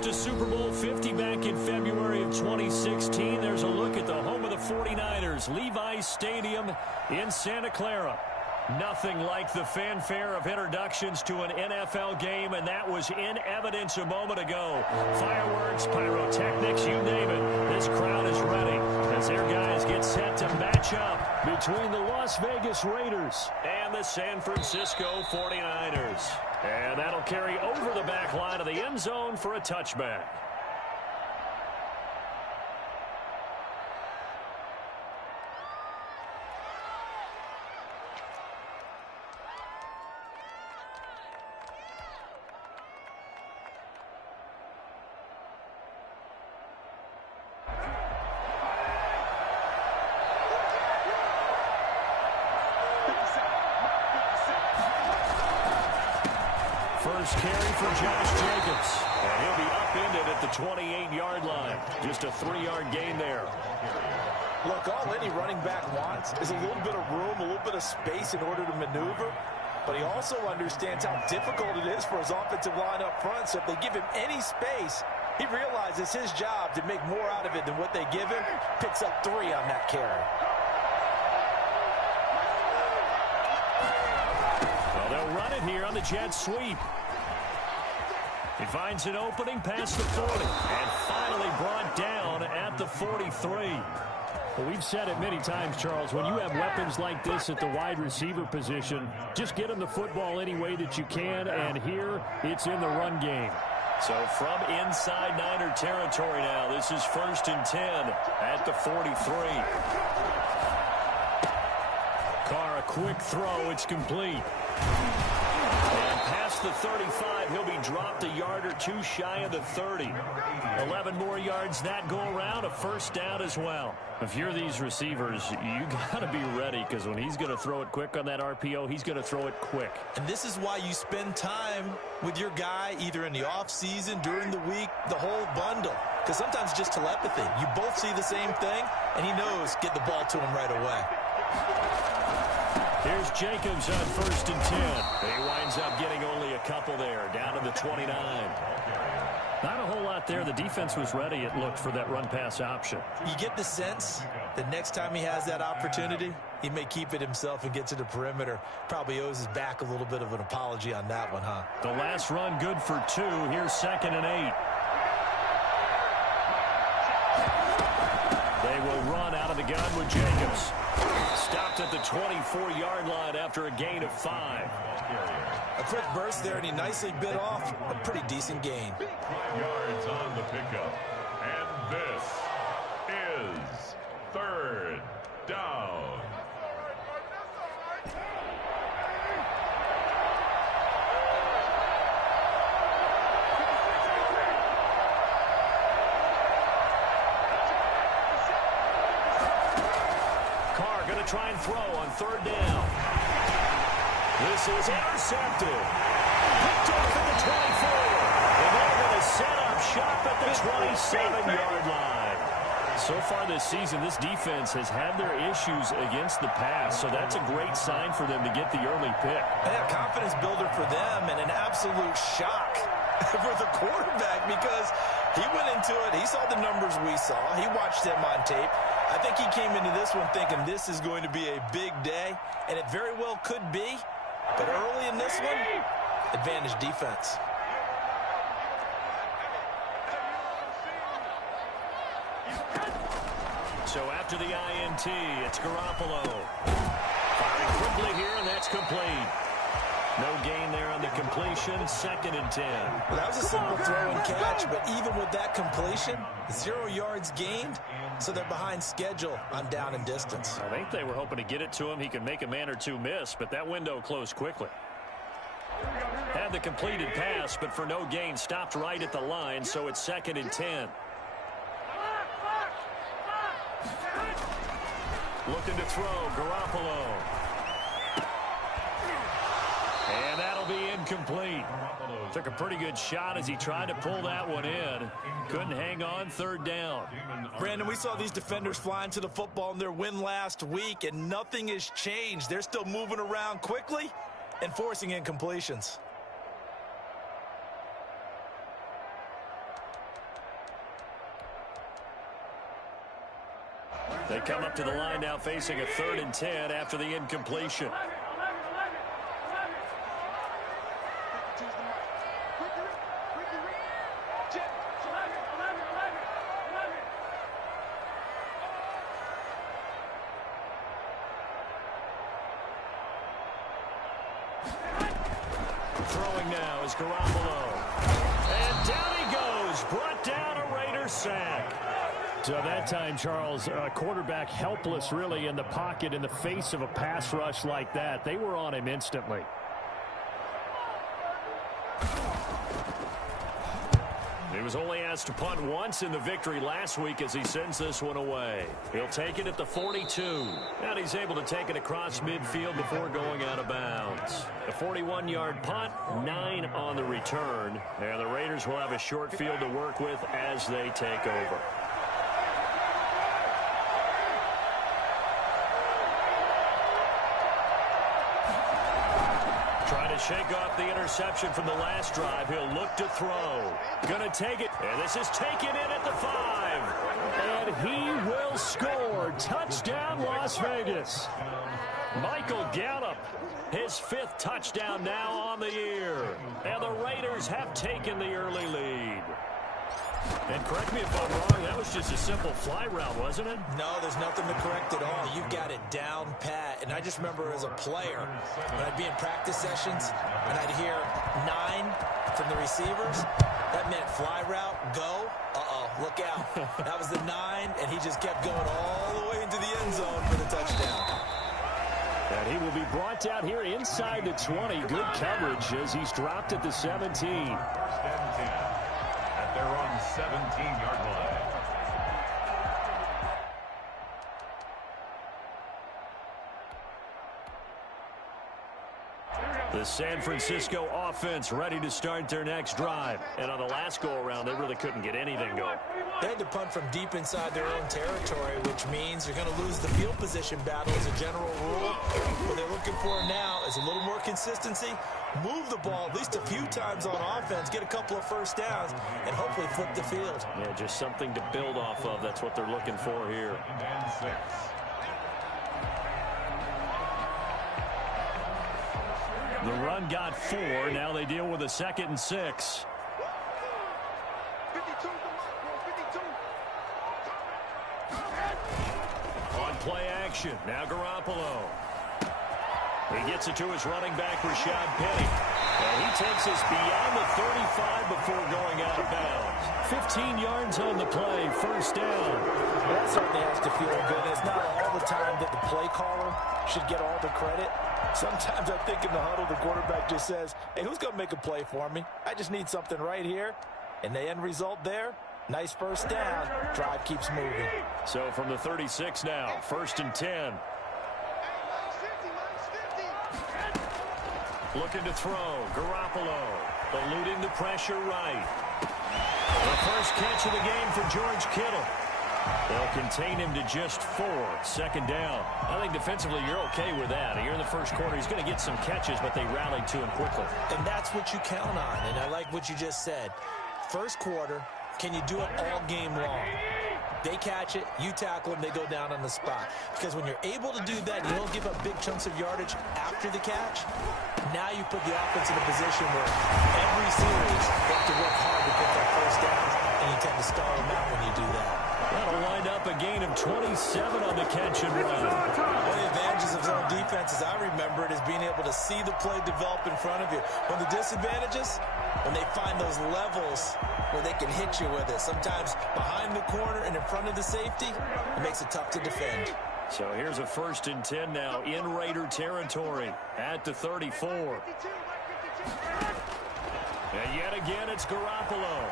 lost to Super Bowl 50 back in February of 2016. There's a look at the home of the 49ers, Levi's Stadium in Santa Clara. Nothing like the fanfare of introductions to an NFL game, and that was in evidence a moment ago. Fireworks, pyrotechnics, you name it. This crowd is ready as their guys get set to match up between the Las Vegas Raiders and the San Francisco 49ers. And that'll carry over the back line of the end zone for a touchback. First carry for Josh Jacobs. And he'll be upended at the 28-yard line. Just a 3-yard gain there. Look, all any running back wants is a little bit of room, a little bit of space in order to maneuver. But he also understands how difficult it is for his offensive line up front. So if they give him any space, he realizes his job to make more out of it than what they give him. Picks up 3 on that carry. Well, they'll run it here on the jet sweep. He finds an opening past the 40 and finally brought down at the 43. Well, we've said it many times, Charles, when you have weapons like this at the wide receiver position, just get them the football any way that you can, and here it's in the run game. So from inside Niner territory now, this is 1st and 10 at the 43. Carr, a quick throw, it's complete. And past the 35, he'll be dropped a yard or 2 shy of the 30. 11 more yards that go around, a first down as well. If you're these receivers, you got to be ready, because when he's going to throw it quick on that RPO, he's going to throw it quick. And this is why you spend time with your guy either in the offseason, during the week, the whole bundle. Because sometimes just telepathy. You both see the same thing, and he knows get the ball to him right away. Here's Jacobs on 1st and 10. He winds up getting only a couple there, down to the 29. Not a whole lot there. The defense was ready, it looked, for that run-pass option. You get the sense that next time he has that opportunity, he may keep it himself and get to the perimeter. Probably owes his back a little bit of an apology on that one, huh? The last run good for 2. Here's 2nd and 8. They will run out of the gun with Jacobs. Stopped at the 24-yard line after a gain of 5. A quick burst there, and he nicely bit off a pretty decent gain. 5 yards on the pickup. And this is 3rd down. Carr going to try and throw on 3rd down. This is intercepted. Picked off at the 24. And they're going to set up shop at the 27-yard line. So far this season, this defense has had their issues against the pass, so that's a great sign for them to get the early pick. And a confidence builder for them, and an absolute shock for the quarterback, because he went into it, he saw the numbers we saw, he watched them on tape. I think he came into this one thinking this is going to be a big day, and it very well could be. But early in this one, advantage defense. So after the INT, it's Garoppolo. Firing quickly here, and that's complete. No gain there on the completion, 2nd and 10. Well, that was a simple throw and catch, but even with that completion, 0 yards gained, so they're behind schedule on down and distance. I think they were hoping to get it to him. He could make a man or two miss, but that window closed quickly. Had the completed pass, but for no gain, stopped right at the line, so it's 2nd and 10. Looking to throw, Garoppolo. And that'll be incomplete. Took a pretty good shot as he tried to pull that one in. Couldn't hang on, 3rd down. Brandon, we saw these defenders flying to the football in their win last week, and nothing has changed. They're still moving around quickly and forcing incompletions. They come up to the line now facing a 3rd and 10 after the incompletion. Throwing now is Garoppolo. And down he goes. Brought down a Raiders sack. So that time, Charles, quarterback helpless really in the pocket in the face of a pass rush like that. They were on him instantly. He was only asked to punt once in the victory last week as he sends this one away. He'll take it at the 42. And he's able to take it across midfield before going out of bounds. A 41-yard punt, 9 on the return. And the Raiders will have a short field to work with as they take over. Trying to shake off the interception from the last drive. He'll look to throw. Gonna take it. And this is taken in at the 5. And he will score. Touchdown, Las Vegas. Michael Gallup, his 5th touchdown now on the year. And the Raiders have taken the early lead. And correct me if I'm wrong, that was just a simple fly route, wasn't it? No, there's nothing to correct at all. You've got it down pat. And I just remember as a player, when I'd be in practice sessions and I'd hear 9 from the receivers, that meant fly route, go, look out. That was the 9, and he just kept going all the way into the end zone for the touchdown. And he will be brought down here inside the 20. Good coverage as he's dropped at the 17. They're on 17-yard line. The San Francisco offense ready to start their next drive. And on the last go-around, they really couldn't get anything going. They had to punt from deep inside their own territory, which means you're going to lose the field position battle as a general rule. What they're looking for now is a little more consistency, move the ball at least a few times on offense, get a couple of first downs, and hopefully flip the field. Yeah, just something to build off of. That's what they're looking for here. And 6. The run got 4. Now they deal with a 2nd and 6. On play action. Now Garoppolo. He gets it to his running back, Rashad Penny. And he takes us beyond the 35 before going out of bounds. 15 yards on the play. First down. Well, that certainly has to feel good. It's not all the time that the play caller should get all the credit. Sometimes I think in the huddle, the quarterback just says, hey, who's going to make a play for me? I just need something right here. And the end result there, nice first down. Drive keeps moving. So from the 36 now, 1st and 10. Looking to throw. Garoppolo eluding the pressure right. The first catch of the game for George Kittle. They'll contain him to just 4. 2nd down. I think defensively you're okay with that. Here in the first quarter, he's going to get some catches, but they rallied to him quickly. And that's what you count on, and I like what you just said. First quarter, can you do it all game long? They catch it, you tackle them, they go down on the spot. Because when you're able to do that, you don't give up big chunks of yardage after the catch. Now you put the offense in a position where every series you have to work hard to pick up first downs, and you tend to stall them out when you do that. That'll wind up a gain of 27 on the catch and run. One of the advantages of zone defense, as I remember it, is being able to see the play develop in front of you. One of the disadvantages, when they find those levels where they can hit you with it, sometimes behind the corner and in front of the safety, it makes it tough to defend. So here's a 1st and 10 now in Raider territory at the 34. And yet again, it's Garoppolo.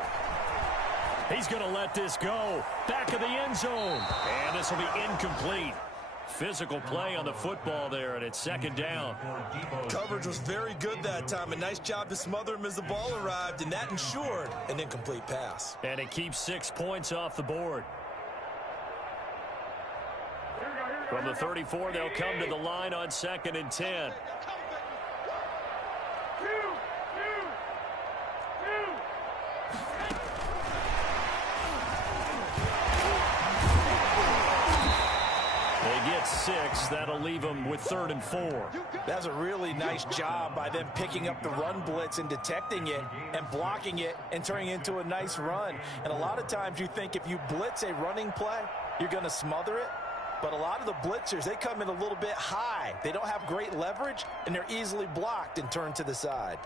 He's going to let this go. Back of the end zone. And this will be incomplete. Physical play on the football there, and it's 2nd down. Coverage was very good that time. A nice job to smother him as the ball arrived, and that ensured an incomplete pass. And it keeps 6 points off the board. From the 34, they'll come to the line on 2nd and 10. 6. That'll leave them with 3rd and 4. That's a really nice job by them picking up the run blitz and detecting it and blocking it and turning it into a nice run. And a lot of times you think if you blitz a running play, you're going to smother it. But a lot of the blitzers, they come in a little bit high. They don't have great leverage, and they're easily blocked and turned to the side.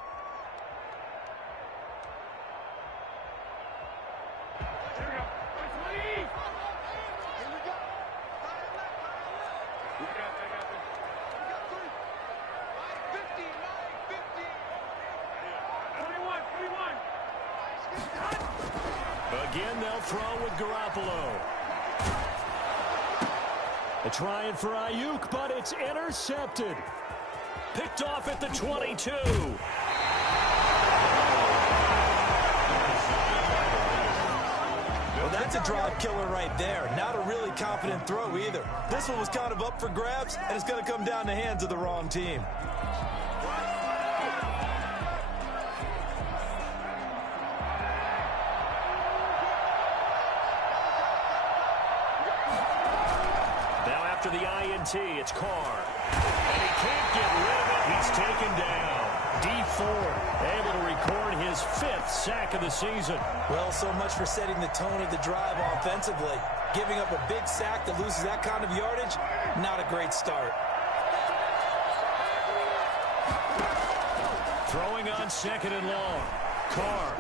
Again, they'll throw with Garoppolo. They're trying for Ayuk, but it's intercepted. Picked off at the 22. Well, that's a drive killer right there. Not a really confident throw either. This one was kind of up for grabs, and it's going to come down the hands of the wrong team. After the INT, it's Carr. And he can't get rid of it. He's taken down. Dee Ford able to record his 5th sack of the season. Well, so much for setting the tone of the drive offensively. Giving up a big sack that loses that kind of yardage, not a great start. Throwing on 2nd and long. Carr.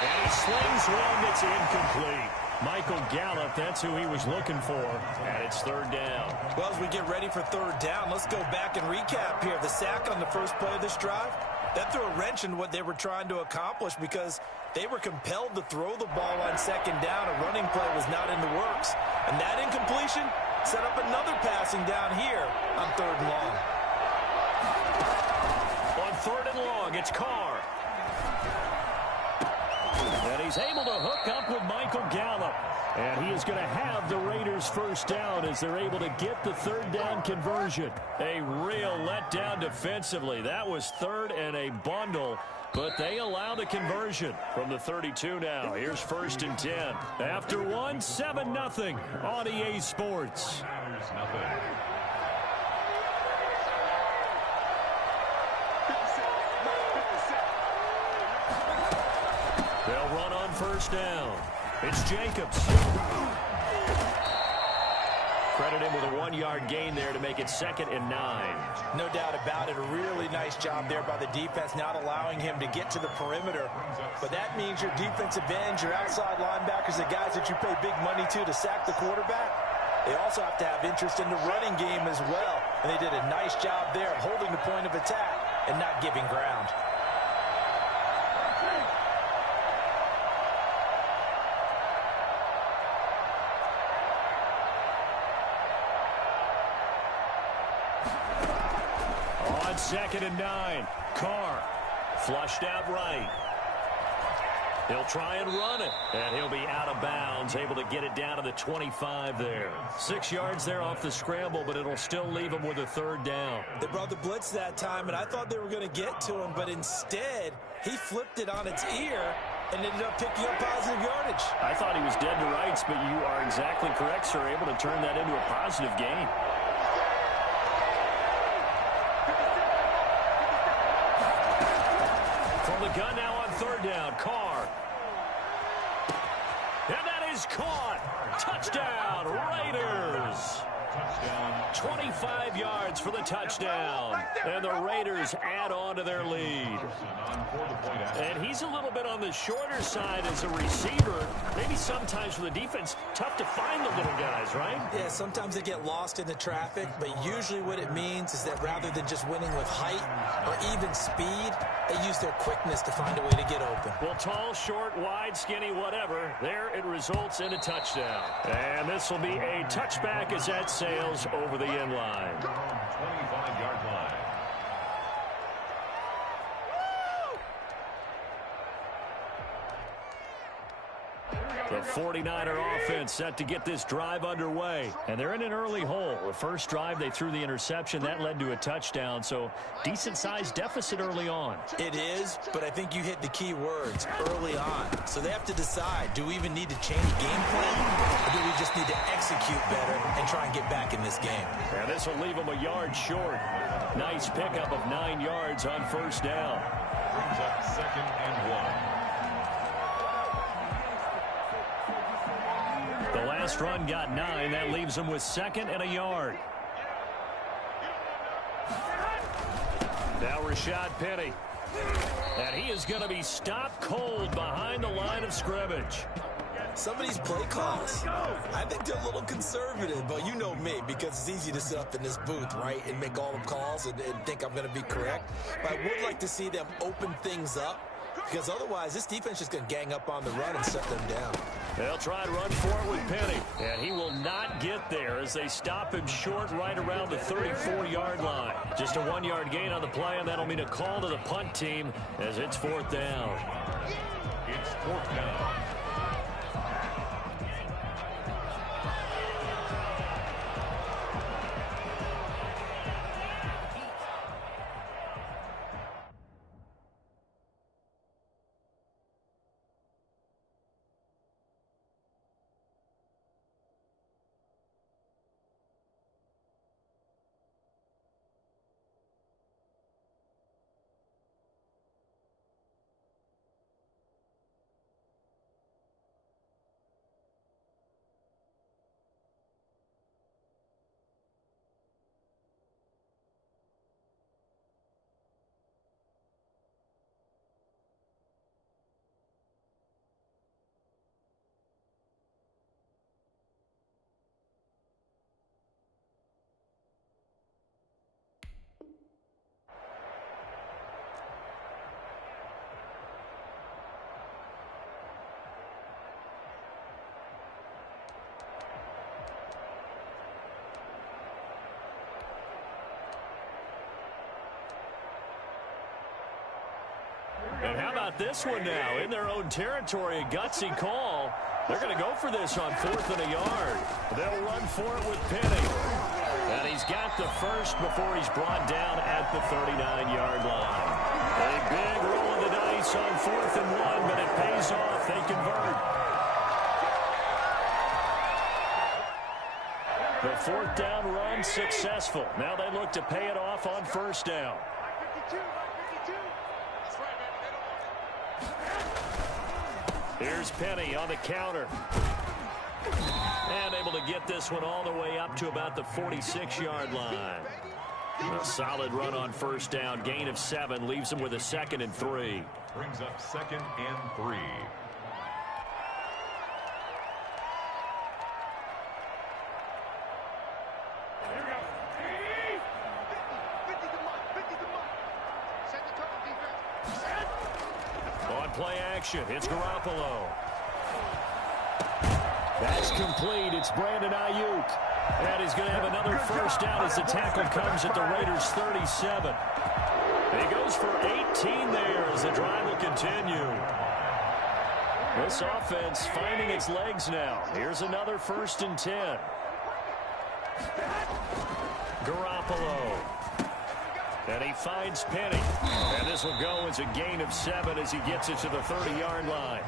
And he slings one that's incomplete. Michael Gallup, that's who he was looking for, and it's 3rd down. Well, as we get ready for 3rd down, let's go back and recap here. The sack on the first play of this drive, that threw a wrench in what they were trying to accomplish because they were compelled to throw the ball on 2nd down. A running play was not in the works. And that incompletion set up another passing down here on 3rd and long. On 3rd and long, it's Carr. And he's able to hook up with Michael Gallup. And he is going to have the Raiders 1st down as they're able to get the 3rd down conversion. A real letdown defensively. That was 3rd and a bundle, but they allow the conversion from the 32 now. Here's 1st and 10. After one, 7-0 on EA Sports. They'll run on 1st down. It's Jacobs. Credit him with a 1-yard gain there to make it 2nd and 9. No doubt about it. A really nice job there by the defense, not allowing him to get to the perimeter. But that means your defensive ends, your outside linebackers, the guys that you pay big money to sack the quarterback, they also have to have interest in the running game as well. And they did a nice job there of holding the point of attack and not giving ground. On 2nd and 9, Carr flushed out right. He'll try and run it, and he'll be out of bounds, able to get it down to the 25 there. 6 yards there off the scramble, but it'll still leave him with a 3rd down. They brought the blitz that time, and I thought they were going to get to him, but instead, he flipped it on its ear and ended up picking up positive yardage. I thought he was dead to rights, but you are exactly correct, sir, able to turn that into a positive gain. From the gun now on 3rd down, Carr. And that is caught. Touchdown, Raiders. 25 yards for the touchdown. And the Raiders add on to their lead. And he's a little bit on the shorter side as a receiver. Maybe sometimes for the defense, tough to find the little guys, right? Yeah, sometimes they get lost in the traffic, but usually what it means is that rather than just winning with height or even speed, they use their quickness to find a way to get open. Well, tall, short, wide, skinny, whatever. There it results in a touchdown. And this will be a touchback as that sails over the end line. 25-yard line. Here we go. The 49er offense set to get this drive underway. And they're in an early hole. The first drive, they threw the interception. That led to a touchdown. So decent-sized deficit early on. It is, but I think you hit the key words, early on. So they have to decide, do we even need to change game plan? Or do we just need to execute better and try and get back in this game? And this will leave them a yard short. Nice pickup of 9 yards on first down. Brings up 2nd and 1. The last run got 9. That leaves them with 2nd and a yard. Now Rashad Penny. And he is going to be stopped cold behind the line of scrimmage. Some of these play calls, I think they're a little conservative, but you know me, because it's easy to sit up in this booth, right, and make all the calls and think I'm going to be correct. But I would like to see them open things up, because otherwise this defense is going to gang up on the run and shut them down. They'll try and run for it with Penny. And he will not get there as they stop him short right around the 34-yard line. Just a 1-yard gain on the play, and that'll mean a call to the punt team as it's 4th down. It's 4th down. And how about this one now? In their own territory, a gutsy call. They're going to go for this on 4th and a yard. They'll run for it with Penny. And he's got the first before he's brought down at the 39-yard line. A big roll of the dice on 4th and 1, but it pays off. They convert. The 4th down run successful. Now they look to pay it off on first down. Here's Penny on the counter. And able to get this one all the way up to about the 46-yard line. A solid run on first down. Gain of 7 leaves him with a 2nd and 3. Brings up 2nd and 3. Play action. It's Garoppolo. That's complete. It's Brandon Ayuk. And he's going to have another first down as the tackle comes at the Raiders' 37. And he goes for 18 there as the drive will continue. This offense finding its legs now. Here's another 1st and 10. Garoppolo. And he finds Penny. And this will go as a gain of 7 as he gets it to the 30-yard line.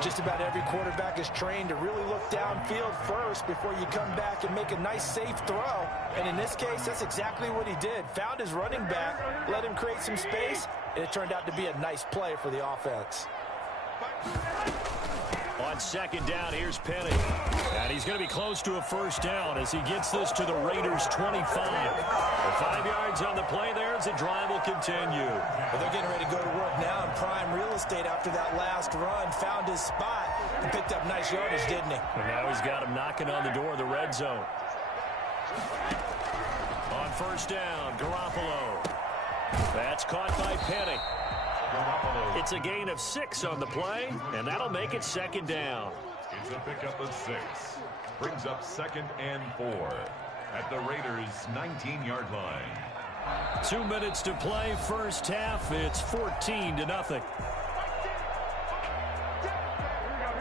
Just about every quarterback is trained to really look downfield first before you come back and make a nice, safe throw. And in this case, that's exactly what he did. Found his running back, let him create some space, and it turned out to be a nice play for the offense. On 2nd down, here's Penny. And he's going to be close to a first down as he gets this to the Raiders' 25. 5 yards on the play there as the drive will continue. Well, they're getting ready to go to work now in prime real estate after that last run. Found his spot and picked up nice yardage, didn't he? And now he's got him knocking on the door of the red zone. On first down, Garoppolo. That's caught by Penny. It's a gain of 6 on the play, and that'll make it 2nd down. It's a pickup of 6. Brings up 2nd and 4 at the Raiders' 19-yard line. 2 minutes to play, first half. It's 14-0.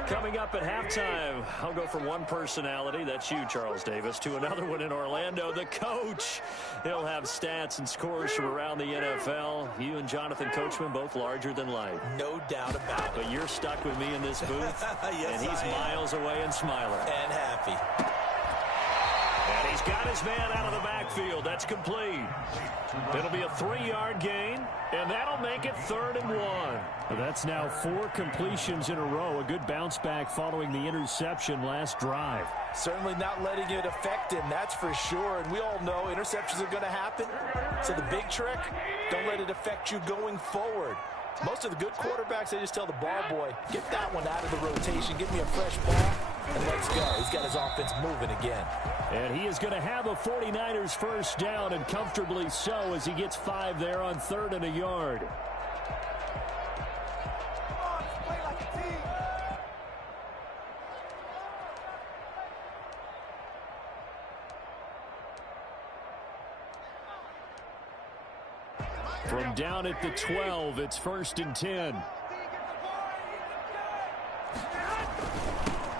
Coming up at halftime, I'll go from one personality, that's you, Charles Davis, to another one in Orlando, the coach. He'll have stats and scores from around the NFL. You and Jonathan Coachman, both larger than life. No doubt about it. But you're stuck with me in this booth, yes, and he's miles away and smiling. And happy. And he's got his man out of the backfield. That's complete. It'll be a 3-yard gain, and that'll make it 3rd and 1. That's now 4 completions in a row. A good bounce back following the interception last drive. Certainly not letting it affect him, that's for sure. And we all know interceptions are going to happen. So the big trick, don't let it affect you going forward. Most of the good quarterbacks, they just tell the ball boy, get that one out of the rotation, give me a fresh ball, and let's go. He's got his offense moving again. And he is going to have a 49ers first down, and comfortably so, as he gets 5 there on 3rd and a yard. From down at the 12, it's 1st and 10.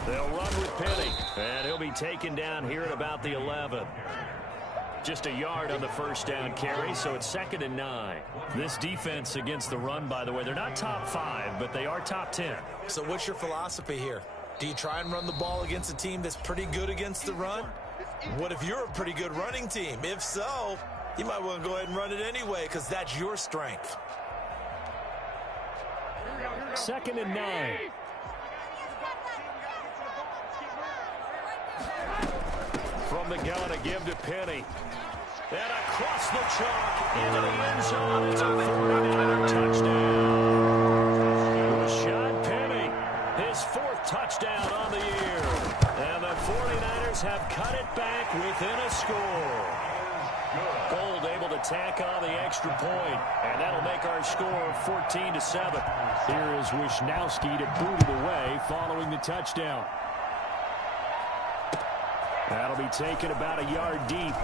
They'll run with Penny, and he'll be taken down here at about the 11. Just a yard on the first down carry, so it's 2nd and 9. This defense against the run, by the way, they're not top 5, but they are top 10. So what's your philosophy here? Do you try and run the ball against a team that's pretty good against the run? What if you're a pretty good running team? If so, you might want to go ahead and run it anyway, because that's your strength. 2nd and 9. From the gun, a give to Penny. And across the chalk into the end zone. It's a 49er touchdown. Rashad Penny, his 4th touchdown on the year. And the 49ers have cut it back within a score. Gold able to tack on the extra point, and that'll make our score 14-7. Here is Wisnowski to boot it away following the touchdown. That'll be taken about a yard deep.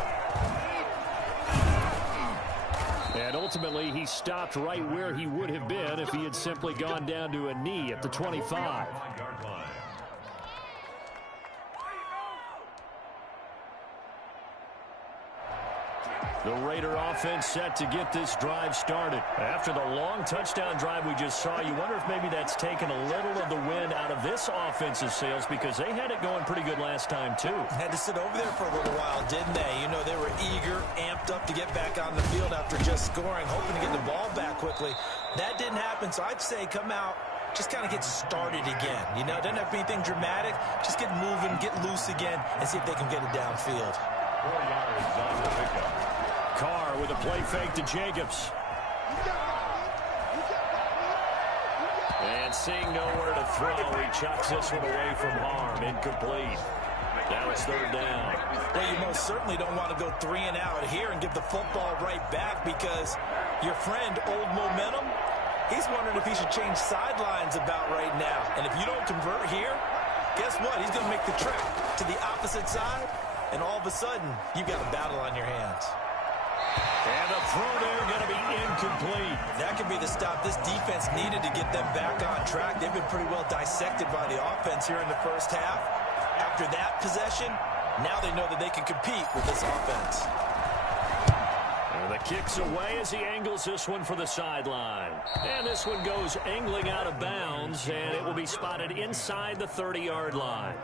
And ultimately, he stopped right where he would have been if he had simply gone down to a knee at the 25. The Raider offense set to get this drive started. After the long touchdown drive we just saw, you wonder if maybe that's taken a little of the wind out of this offense's sails, because they had it going pretty good last time, too. Had to sit over there for a little while, didn't they? You know, they were eager, amped up to get back on the field after just scoring, hoping to get the ball back quickly. That didn't happen, so I'd say come out, just kind of get started again. You know, it doesn't have to be anything dramatic. Just get moving, get loose again, and see if they can get it downfield. 4 yards on the pickup. Carr with a play fake to Jacobs. And seeing nowhere to throw, he chucks this one away from harm. Incomplete. Now it's 3rd down. Well, you most certainly don't want to go 3 and out here and give the football right back, because your friend, Old Momentum, he's wondering if he should change sidelines about right now. And if you don't convert here, guess what? He's going to make the trip to the opposite side, and all of a sudden, you've got a battle on your hands. And the throw there going to be incomplete. That could be the stop this defense needed to get them back on track. They've been pretty well dissected by the offense here in the first half. After that possession, now they know that they can compete with this offense. And the kick's away as he angles this one for the sideline. And this one goes angling out of bounds, and it will be spotted inside the 30-yard line.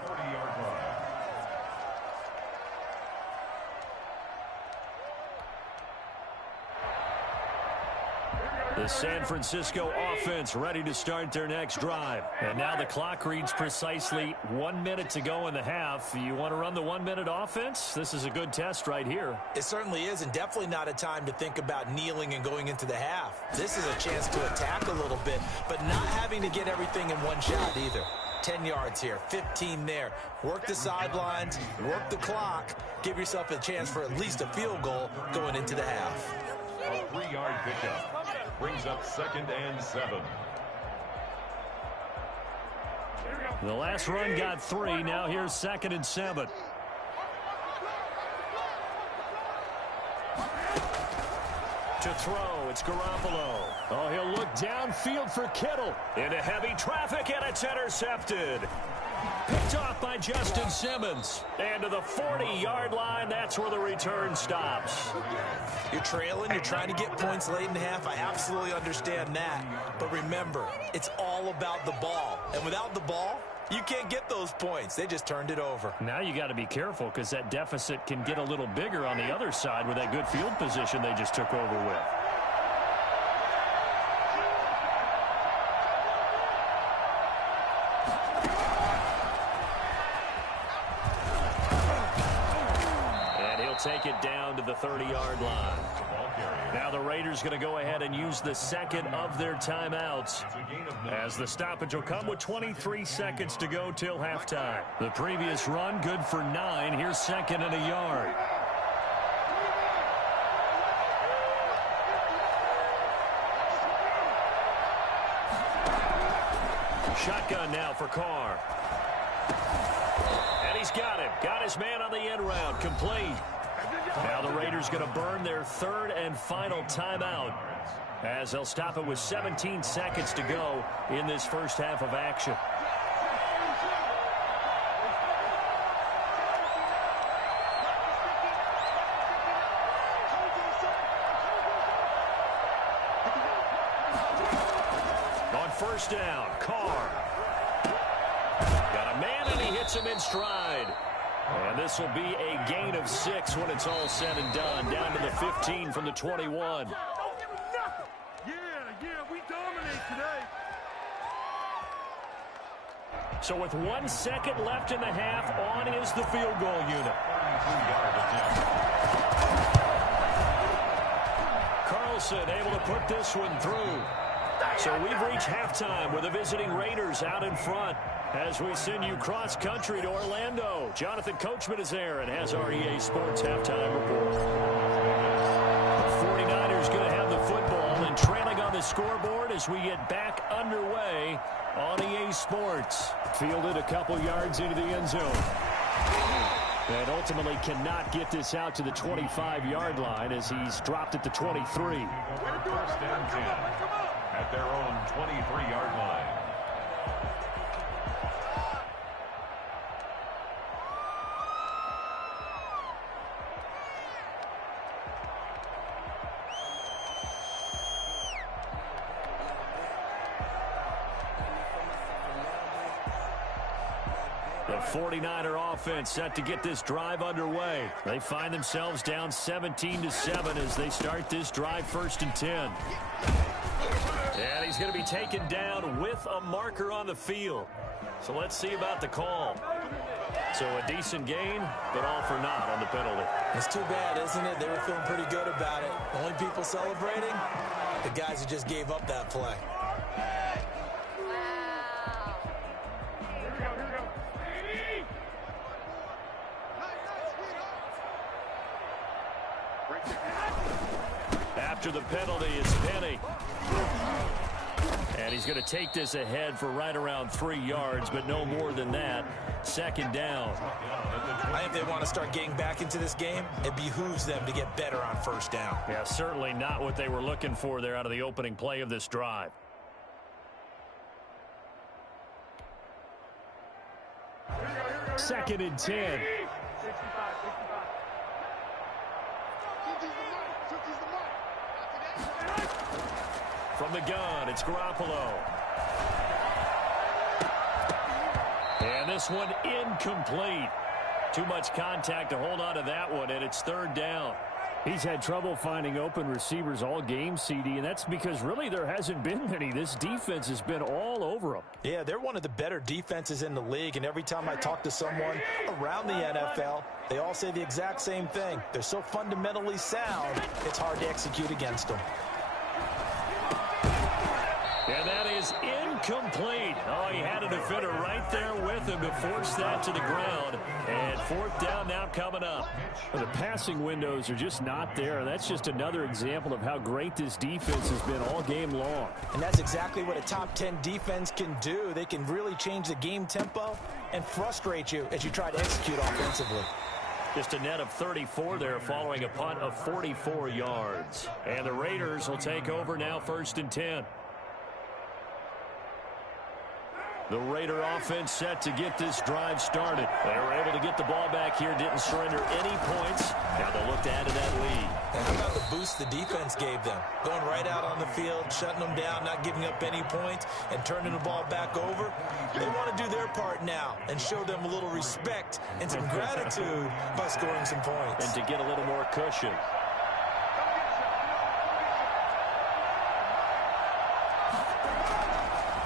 The San Francisco offense ready to start their next drive. And now the clock reads precisely 1 minute to go in the half. You want to run the 1-minute offense? This is a good test right here. It certainly is, and definitely not a time to think about kneeling and going into the half. This is a chance to attack a little bit, but not having to get everything in one shot either. 10 yards here, 15 there. Work the sidelines, work the clock. Give yourself a chance for at least a field goal going into the half. A 3-yard pickup brings up 2nd and 7. The last run got 3. Now here's 2nd and 7. To throw, it's Garoppolo. Oh, he'll look downfield for Kittle. Into heavy traffic, and it's intercepted. Picked off by Justin Simmons. And to the 40-yard line, that's where the return stops. You're trailing, you're trying to get points late in the half. I absolutely understand that. But remember, it's all about the ball. And without the ball, you can't get those points. They just turned it over. Now you got to be careful because that deficit can get a little bigger on the other side with that good field position they just took over with. Take it down to the 30-yard line. Now the Raiders going to go ahead and use the second of their timeouts as the stoppage will come with 23 seconds to go till halftime. The previous run good for 9. Here's second and a yard. Shotgun now for Carr. And he's got him. Got his man on the end round. Complete. Now the Raiders going to burn their third and final timeout as they'll stop it with 17 seconds to go in this first half of action. On first down, Carr. Got a man and he hits him in stride. And this will be a gain of 6 when it's all said and done. Down to the 15 from the 21. We dominate today. So with 1 second left in the half, on is the field goal unit. Carlson able to put this one through. So we've reached halftime with the visiting Raiders out in front. As we send you cross-country to Orlando, Jonathan Coachman is there and has our EA Sports halftime report. The 49ers going to have the football and trailing on the scoreboard as we get back underway on EA Sports. Fielded a couple yards into the end zone. And ultimately cannot get this out to the 25-yard line as he's dropped at the 23. First and 10 at their own 23-yard line. The 49er offense set to get this drive underway. They find themselves down 17-7 as they start this drive first and 10. And he's going to be taken down with a marker on the field. So let's see about the call. So a decent gain, but all for naught on the penalty. It's too bad, isn't it? They were feeling pretty good about it. The only people celebrating, the guys who just gave up that play. After the penalty, it's Penny. And he's going to take this ahead for right around 3 yards, but no more than that. Second down. I think they want to start getting back into this game. It behooves them to get better on first down. Yeah, certainly not what they were looking for there out of the opening play of this drive. Second and 10. From the gun, it's Garoppolo. And this one incomplete. Too much contact to hold on to that one, and it's third down. He's had trouble finding open receivers all game, CD, and that's because really there hasn't been many. This defense has been all over them. Yeah, they're one of the better defenses in the league, and every time I talk to someone around the NFL, they all say the exact same thing. They're so fundamentally sound, it's hard to execute against them. And that is incomplete. Oh, he had a defender right there with him to force that to the ground. And fourth down now coming up. Well, the passing windows are just not there. That's just another example of how great this defense has been all game long. And that's exactly what a top 10 defense can do. They can really change the game tempo and frustrate you as you try to execute offensively. Just a net of 34 there following a punt of 44 yards. And the Raiders will take over now, 1st and 10. The Raider offense set to get this drive started. They were able to get the ball back here, didn't surrender any points. Now they'll look to add to that lead. And how about the boost the defense gave them? Going right out on the field, shutting them down, not giving up any points, and turning the ball back over. They want to do their part now and show them a little respect and some gratitude by scoring some points. And to get a little more cushion.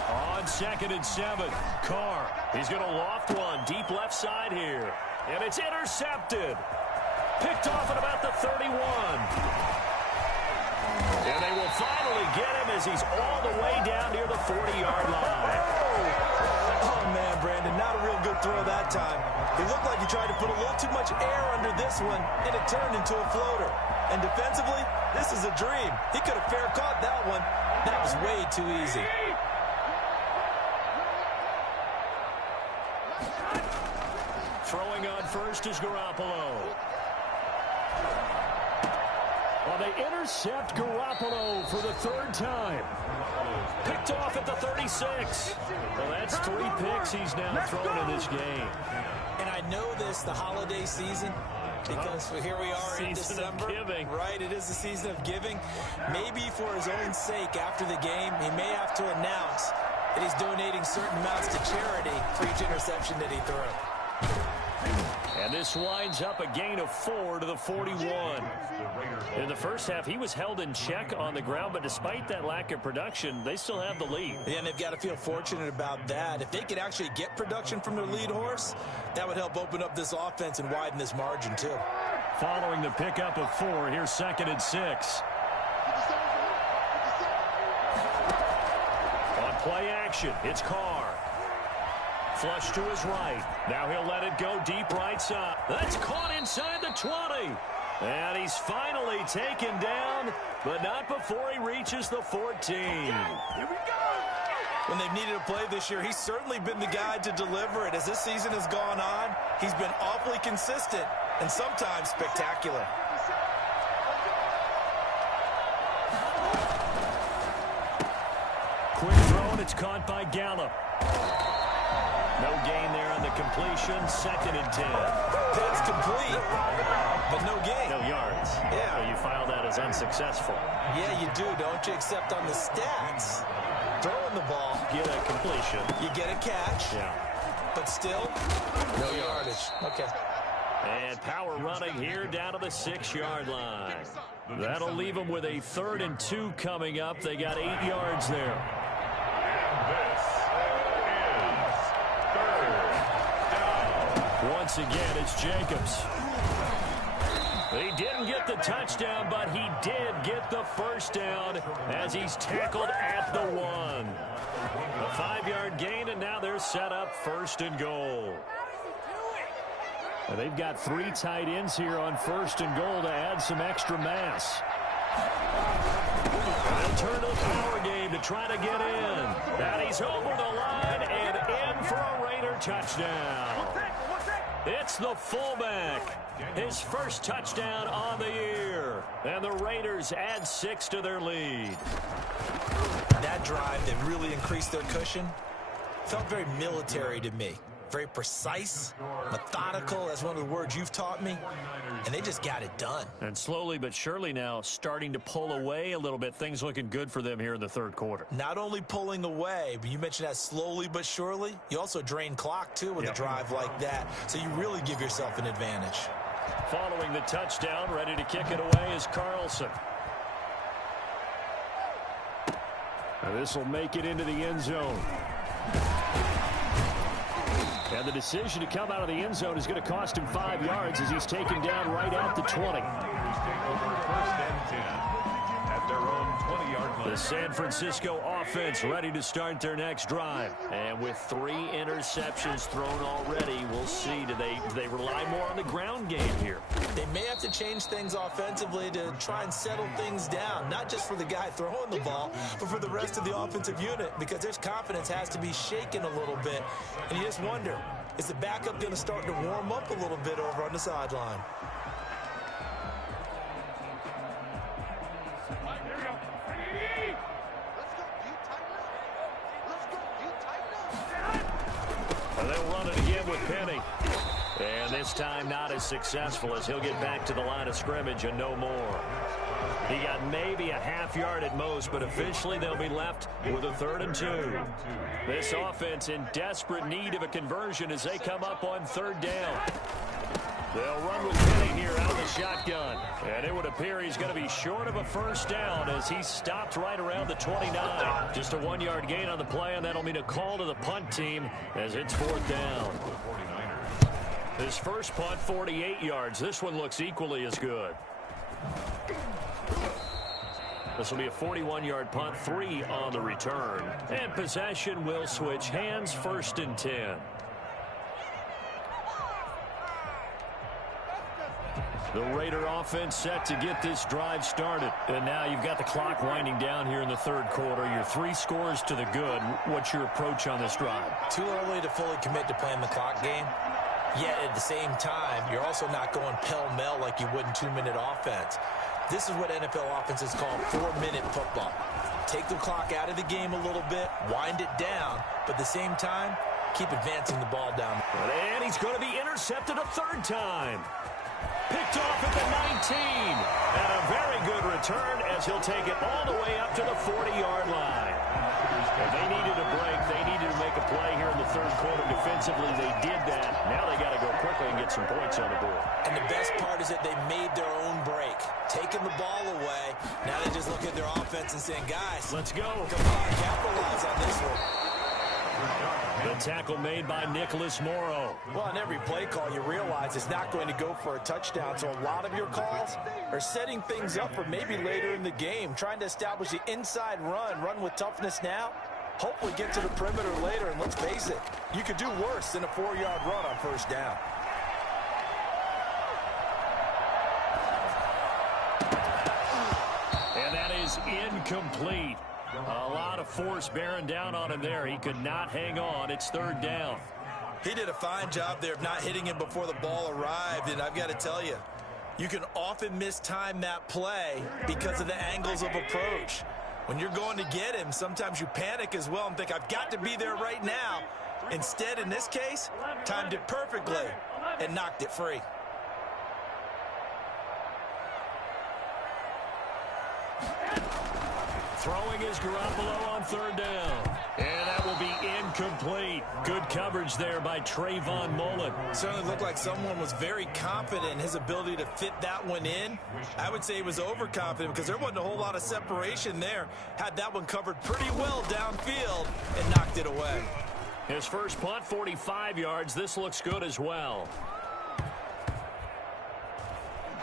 On 2nd and 7, Carr. He's going to loft one deep left side here. And it's intercepted. Picked off at about the 31. And they will finally get him as he's all the way down near the 40-yard line. Oh, man, Brandon, not a real good throw that time. It looked like he tried to put a little too much air under this one, and it turned into a floater. And defensively, this is a dream. He could have fair caught that one. That was way too easy. Throwing on first is Garoppolo. Well, they intercept Garoppolo for the 3rd time. Picked off at the 36. Well, that's 3 picks he's now thrown in this game. And I know this, the holiday season, because here we are in December. Season of giving. Right, it is the season of giving. Maybe for his own sake after the game, he may have to announce that he's donating certain amounts to charity for each interception that he threw. And this winds up a gain of 4 to the 41. In the first half, he was held in check on the ground, but despite that lack of production, they still have the lead. Yeah, and they've got to feel fortunate about that. If they could actually get production from their lead horse, that would help open up this offense and widen this margin, too. Following the pickup of 4, here's 2nd and 6. On play action, it's Carr. Flush to his right. Now he'll let it go deep right side. That's caught inside the 20. And he's finally taken down, but not before he reaches the 14. Here we go. When they've needed a play this year, he's certainly been the guy to deliver it. As this season has gone on, he's been awfully consistent and sometimes spectacular. Quick throw, and it's caught by Gallup. No gain there on the completion. 2nd and 10. That's complete, but no gain. No yards. Yeah. So you file that as unsuccessful. Yeah, you do, don't you? Except on the stats. Throwing the ball. Get a completion. You get a catch. Yeah. But still, no yardage. Okay. And power running here down to the 6-yard line. That'll leave them with a 3rd and 2 coming up. They got 8 yards there. Once again, it's Jacobs. He didn't get the touchdown, but he did get the first down as he's tackled at the 1. A 5-yard gain, and now they're set up 1st and goal. Now they've got 3 tight ends here on 1st and goal to add some extra mass. They'll turn to the power game to try to get in. And he's over the line and in for a Raider touchdown. It's the fullback. His first touchdown on the year. And the Raiders add 6 to their lead. That drive that really increased their cushion felt very military to me. Very precise, methodical. That's one of the words you've taught me. And they just got it done. And slowly but surely now starting to pull away a little bit. Things looking good for them here in the 3rd quarter. Not only pulling away, but you mentioned that slowly but surely. You also drain clock, too, with a drive like that. So you really give yourself an advantage. Following the touchdown, ready to kick it away is Carlson. Now this will make it into the end zone. And the decision to come out of the end zone is going to cost him 5 yards as he's taken down right at the 20. At their own 20-yard line. The San Francisco offense ready to start their next drive. And with 3 interceptions thrown already, we'll see. Do they rely more on the ground game here? They may have to change things offensively to try and settle things down, not just for the guy throwing the ball, but for the rest of the offensive unit, because their confidence has to be shaken a little bit. And you just wonder, is the backup going to start to warm up a little bit over on the sideline? They'll run it again with Penny. And this time not as successful, as he'll get back to the line of scrimmage and no more. He got maybe a half yard at most, but officially they'll be left with a 3rd and 2. This offense in desperate need of a conversion as they come up on 3rd down. They'll run with Penny here out of the shotgun. And it would appear he's going to be short of a 1st down as he stopped right around the 29. Just a 1-yard gain on the play, and that'll mean a call to the punt team as it's 4th down. His first punt, 48 yards. This one looks equally as good. This will be a 41-yard punt, 3 on the return. And possession will switch hands, 1st and 10. The Raider offense set to get this drive started. And now you've got the clock winding down here in the 3rd quarter. Your 3 scores to the good. What's your approach on this drive? Too early to fully commit to playing the clock game. Yet at the same time, you're also not going pell-mell like you would in 2-minute offense. This is what NFL offenses call 4-minute football. Take the clock out of the game a little bit, wind it down, but at the same time, keep advancing the ball down. And he's going to be intercepted a 3rd time. Picked off at the 19. And a very good return as he'll take it all the way up to the 40-yard line. If they needed a break, they needed to make a play here in the 3rd quarter defensively. They did that. Now they got to go quickly and get some points on the board. And the best part is that they made their own break. Taking the ball away. Now they just look at their offense and saying, guys, let's go. Come on, capitalize on this one. The tackle made by Nicholas Morrow. Well, on every play call, you realize it's not going to go for a touchdown. So a lot of your calls are setting things up for maybe later in the game, trying to establish the inside run with toughness now, hopefully get to the perimeter later. And let's face it, you could do worse than a 4-yard run on 1st down. And that is incomplete. A lot of force bearing down on him there. He could not hang on. It's 3rd down. He did a fine job there of not hitting him before the ball arrived. And I've got to tell you, you can often mistime that play because of the angles of approach. When you're going to get him, sometimes you panic as well and think, I've got to be there right now. Instead, in this case, timed it perfectly and knocked it free. Throwing is Garoppolo on 3rd down. And that will be incomplete. Good coverage there by Trayvon Mullen. Certainly looked like someone was very confident in his ability to fit that one in. I would say he was overconfident because there wasn't a whole lot of separation there. Had that one covered pretty well downfield and knocked it away. His first punt, 45 yards. This looks good as well.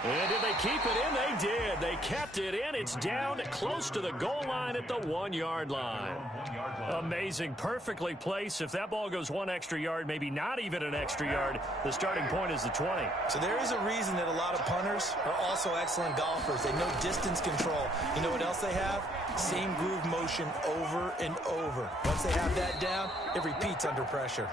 And did they keep it in? They did. They kept it in. It's down close to the goal line at the 1-yard line. Amazing. Perfectly placed. If that ball goes 1 extra yard, maybe not even an extra yard, the starting point is the 20. So there is a reason that a lot of punters are also excellent golfers. They know distance control. You know what else they have? Same groove motion over and over. Once they have that down, it repeats under pressure.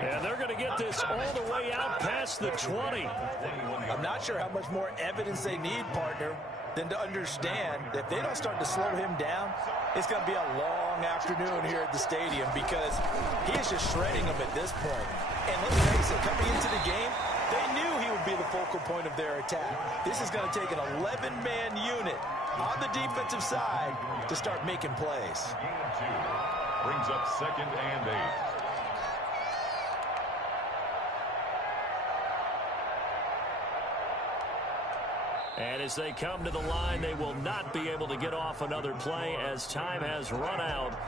And they're going to get this all the way out past the 20. I'm not sure how much more evidence they need, partner, than to understand that if they don't start to slow him down, it's going to be a long afternoon here at the stadium because he is just shredding them at this point. And let's face it, coming into the game, they knew he would be the focal point of their attack. This is going to take an 11-man unit on the defensive side to start making plays. Brings up 2nd and 8. And as they come to the line, they will not be able to get off another play as time has run out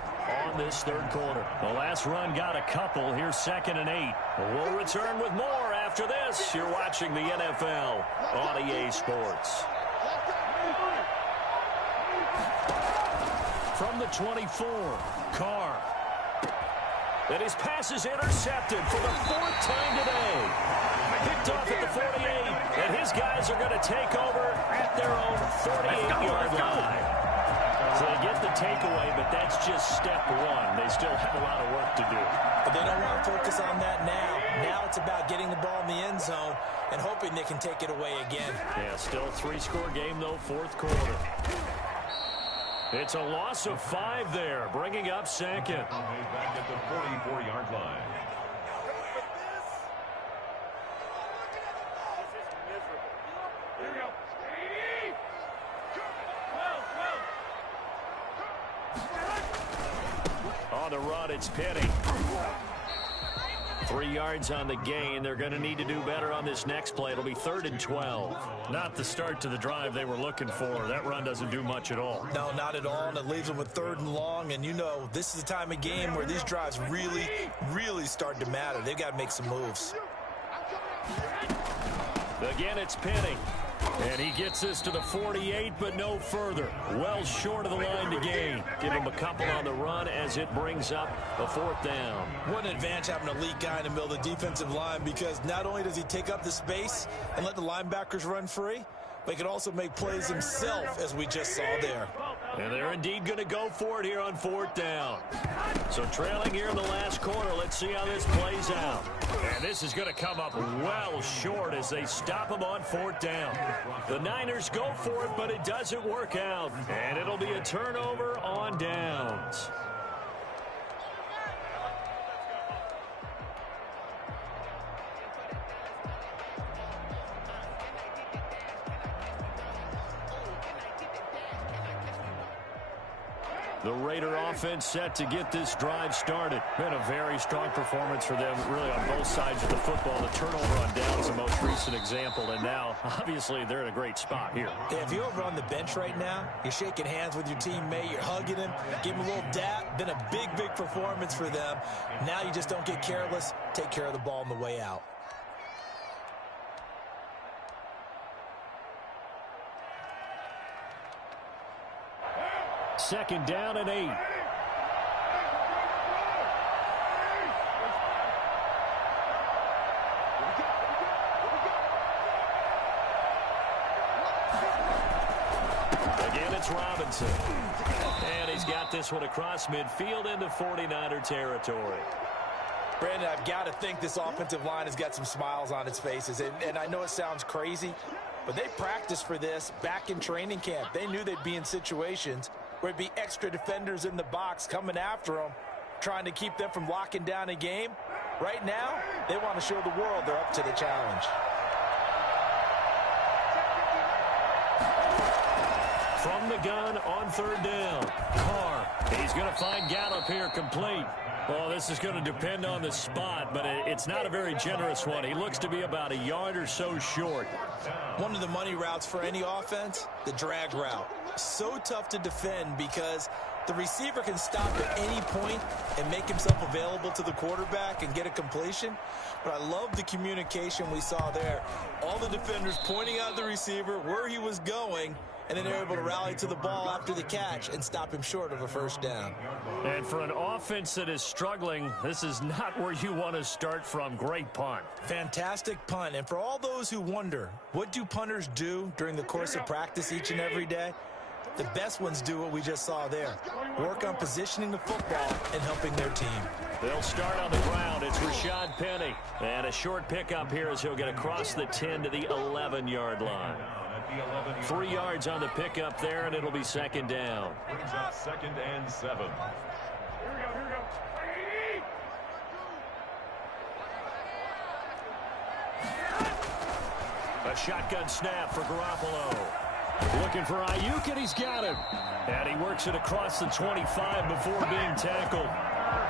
on this 3rd quarter. The last run got a couple. Here's 2nd and 8. We'll return with more after this. You're watching the NFL on EA Sports. From the 24, Carr. And his pass is intercepted for the 4th time today. Picked off at the 48, and his guys are going to take over at their own 48-yard line. So they get the takeaway, but that's just step one. They still have a lot of work to do. But they don't want to focus on that now. Now it's about getting the ball in the end zone and hoping they can take it away again. Yeah, still a 3-score game, though, 4th quarter. It's a loss of 5 there, bringing up second. Back at the 44-yard line. On the run, it's Penny. 3 yards on the gain. They're going to need to do better on this next play. It'll be 3rd and 12. Not the start to the drive they were looking for. That run doesn't do much at all. No, not at all, and it leaves them with 3rd and long. And, you know, this is the time of game where these drives really, really start to matter. They've got to make some moves. Again, it's Penny. And he gets this to the 48, but no further. Well short of the line to gain. Give him a couple on the run as it brings up a 4th down. What an advantage having an elite guy in the middle of the defensive line, because not only does he take up the space and let the linebackers run free, but he can also make plays himself, as we just saw there. And they're indeed going to go for it here on 4th down. So trailing here in the last quarter, let's see how this plays out. And this is going to come up well short as they stop him on 4th down. The Niners go for it, but it doesn't work out. And it'll be a turnover on downs. The Raider offense set to get this drive started. Been a very strong performance for them, really, on both sides of the football. The turnover on downs, the most recent example, and now, obviously, they're in a great spot here. Yeah, if you're over on the bench right now, you're shaking hands with your teammate, you're hugging him, give him a little dap. Been a big, big performance for them. Now you just don't get careless. Take care of the ball on the way out. Second down and 8. Again, it's Robinson. And he's got this one across midfield into 49er territory. Brandon, I've got to think this offensive line has got some smiles on its faces. And I know it sounds crazy, but they practiced for this back in training camp. They knew they'd be in situations where there'd be extra defenders in the box coming after them, trying to keep them from locking down a game. Right now, they want to show the world they're up to the challenge. From the gun on 3rd down. Carr. He's going to find Gallup here complete. Well, this is going to depend on the spot, but it's not a very generous one. He looks to be about a yard or so short. One of the money routes for any offense, the drag route. So tough to defend because the receiver can stop at any point and make himself available to the quarterback and get a completion. But I love the communication we saw there. All the defenders pointing out the receiver, where he was going, and then they're able to rally to the ball after the catch and stop him short of a 1st down. And for an offense that is struggling, this is not where you want to start from. Great punt. Fantastic punt. And for all those who wonder, what do punters do during the course of practice each and every day? The best ones do what we just saw there. Work on positioning the football and helping their team. They'll start on the ground. It's Rashad Penny. And a short pickup here as he'll get across the 10 to the 11-yard line. 3 yards on the pickup there, and it'll be 2nd down. Brings up 2nd and 7. Here we go. A shotgun snap for Garoppolo. Looking for Ayuk, and he's got him. And he works it across the 25 before being tackled.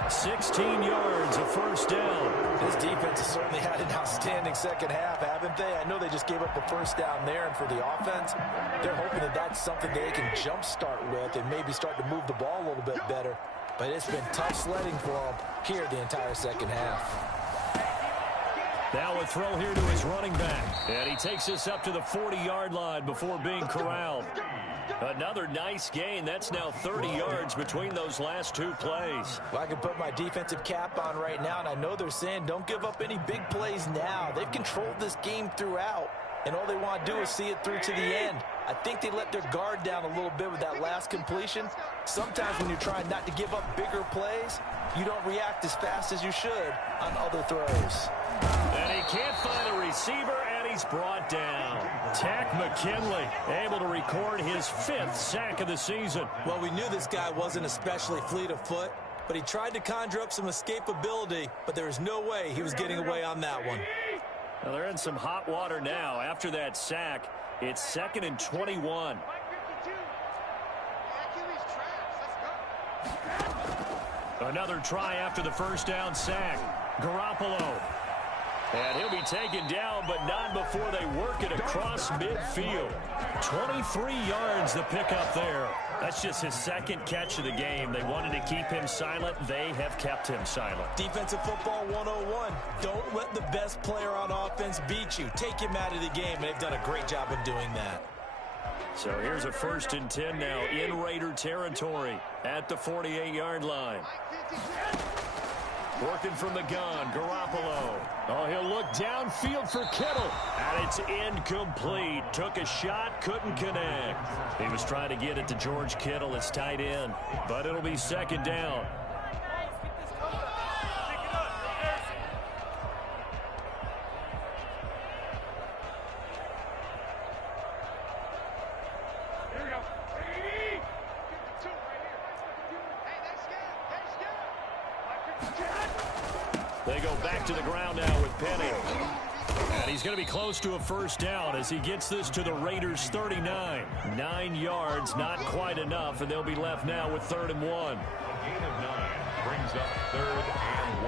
16 yards, a 1st down. This defense has certainly had an outstanding second half, haven't they? I know they just gave up the 1st down there, and for the offense, they're hoping that that's something they can jumpstart with and maybe start to move the ball a little bit better. But it's been tough sledding for them here the entire second half. Now a throw here to his running back. And he takes this up to the 40-yard line before being corralled. Another nice gain. That's now 30 yards between those last two plays. Well, I can put my defensive cap on right now, and I know they're saying don't give up any big plays now. They've controlled this game throughout, and all they want to do is see it through to the end. I think they let their guard down a little bit with that last completion. Sometimes when you're trying not to give up bigger plays, you don't react as fast as you should on other throws. And he can't find a receiver, and he's brought down. Tack McKinley able to record his 5th sack of the season. Well, we knew this guy wasn't especially fleet of foot, but he tried to conjure up some escapability, but there was no way he was getting away on that one. Well, they're in some hot water now. After that sack, it's 2nd and 21. Another try after the first down sack. Garoppolo. And he'll be taken down, but not before they work it across midfield. 23 yards the pickup there. That's just his 2nd catch of the game. They wanted to keep him silent. They have kept him silent. Defensive football 101. Don't let the best player on offense beat you. Take him out of the game, and they've done a great job of doing that. So here's a 1st and 10 now in Raider territory at the 48-yard line. Working from the gun, Garoppolo. Oh, he'll look downfield for Kittle. And it's incomplete. Took a shot, couldn't connect. He was trying to get it to George Kittle, his tight end. But it'll be 2nd down. They go back to the ground now with Penny. And he's going to be close to a 1st down as he gets this to the Raiders' 39. 9 yards, not quite enough, and they'll be left now with 3rd and 1. A gain of 9 brings up 3rd and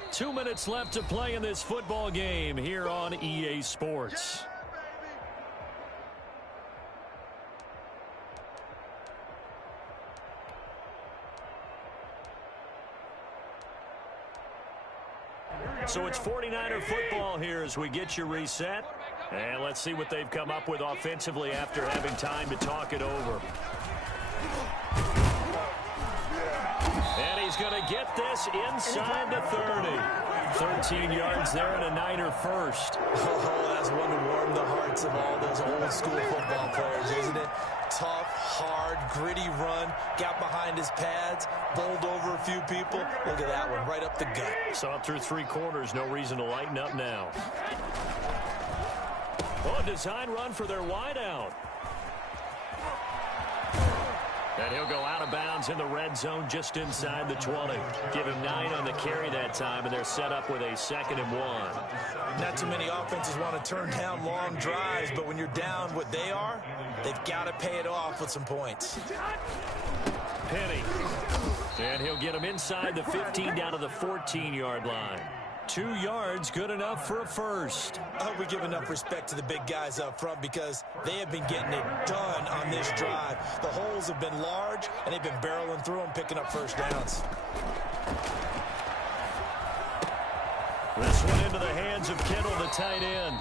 1. 2 minutes left to play in this football game here on EA Sports. So it's 49er football here as we get you reset. And let's see what they've come up with offensively after having time to talk it over. And he's going to get this inside the 30. 13 yards there and a Niner first. Oh, that's one to warm the hearts of all those old school football players, isn't it? Tough, hard, gritty run, got behind his pads, bowled over a few people. Look at that one, right up the gut. Saw it through 3 quarters, no reason to lighten up now. Oh, design run for their wideout. And he'll go out of bounds in the red zone just inside the 20. Give him 9 on the carry that time, and they're set up with a 2nd and 1. Not too many offenses want to turn down long drives, but when you're down what they are, they've got to pay it off with some points. Penny. And he'll get him inside the 15 down to the 14-yard line. 2 yards, good enough for a first. I hope we give enough respect to the big guys up front because they have been getting it done on this drive. The holes have been large, and they've been barreling through them, picking up first downs. This one into the hands of Kittle, the tight end.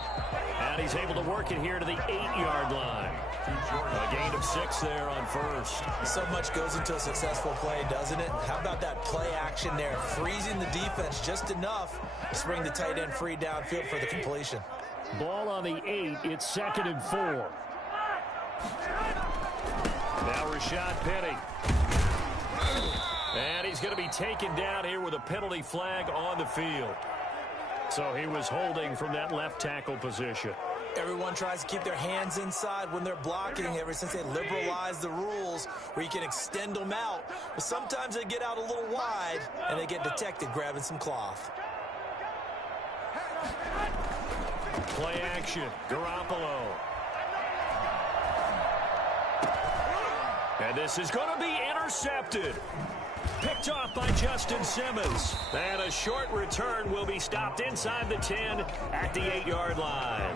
And he's able to work it here to the 8-yard line. A gain of 6 there on first. So much goes into a successful play, doesn't it? How about that play action there? Freezing the defense just enough to bring the tight end free downfield for the completion. Ball on the 8. It's 2nd and 4. Now Rashad Penny. And he's going to be taken down here with a penalty flag on the field. So he was holding from that left tackle position. Everyone tries to keep their hands inside when they're blocking ever since they liberalized the rules where you can extend them out. But sometimes they get out a little wide and they get detected grabbing some cloth. Play action. Garoppolo. And this is going to be intercepted. Picked off by Justin Simmons. And a short return will be stopped inside the 10 at the 8-yard line.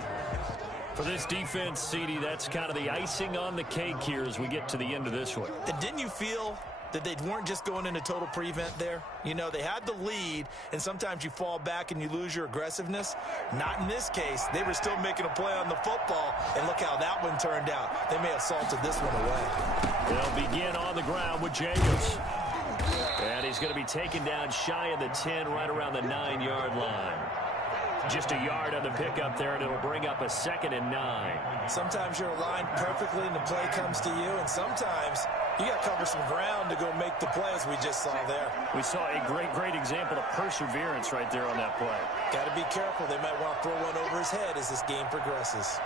For this defense, CD, that's kind of the icing on the cake here as we get to the end of this one. And didn't you feel that they weren't just going into total prevent there? You know, they had the lead, and sometimes you fall back and you lose your aggressiveness. Not in this case. They were still making a play on the football, and look how that one turned out. They may have salted this one away. They'll begin on the ground with Jacobs. And he's going to be taken down shy of the 10, right around the 9-yard line. Just a yard on the pickup there, and it'll bring up a 2nd and 9. Sometimes you're aligned perfectly and the play comes to you, and sometimes you got to cover some ground to go make the play, as we just saw there. We saw a great example of perseverance right there on that play. Got to be careful. They might want to throw one over his head as this game progresses.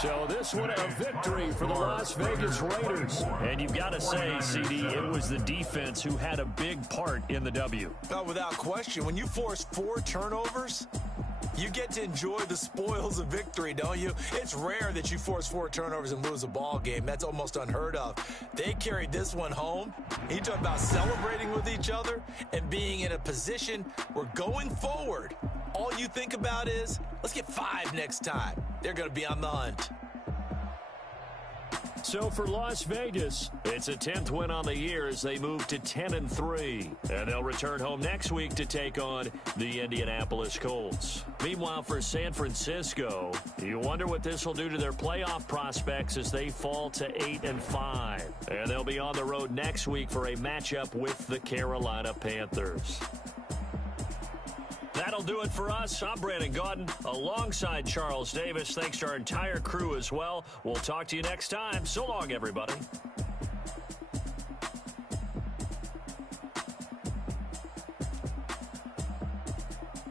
So this one a victory for the Las Vegas Raiders. And you've got to say, CD, it was the defense who had a big part in the W. Oh, without question. When you force 4 turnovers, you get to enjoy the spoils of victory, don't you? It's rare that you force 4 turnovers and lose a ball game. That's almost unheard of. They carried this one home. You talk about celebrating with each other and being in a position where going forward, all you think about is, let's get 5 next time. They're going to be on the hunt. So for Las Vegas, it's a 10th win on the year as they move to 10-3. And they'll return home next week to take on the Indianapolis Colts. Meanwhile, for San Francisco, you wonder what this will do to their playoff prospects as they fall to 8-5. And they'll be on the road next week for a matchup with the Carolina Panthers. That'll do it for us. I'm Brandon Gaudin alongside Charles Davis. Thanks to our entire crew as well. We'll talk to you next time. So long, everybody.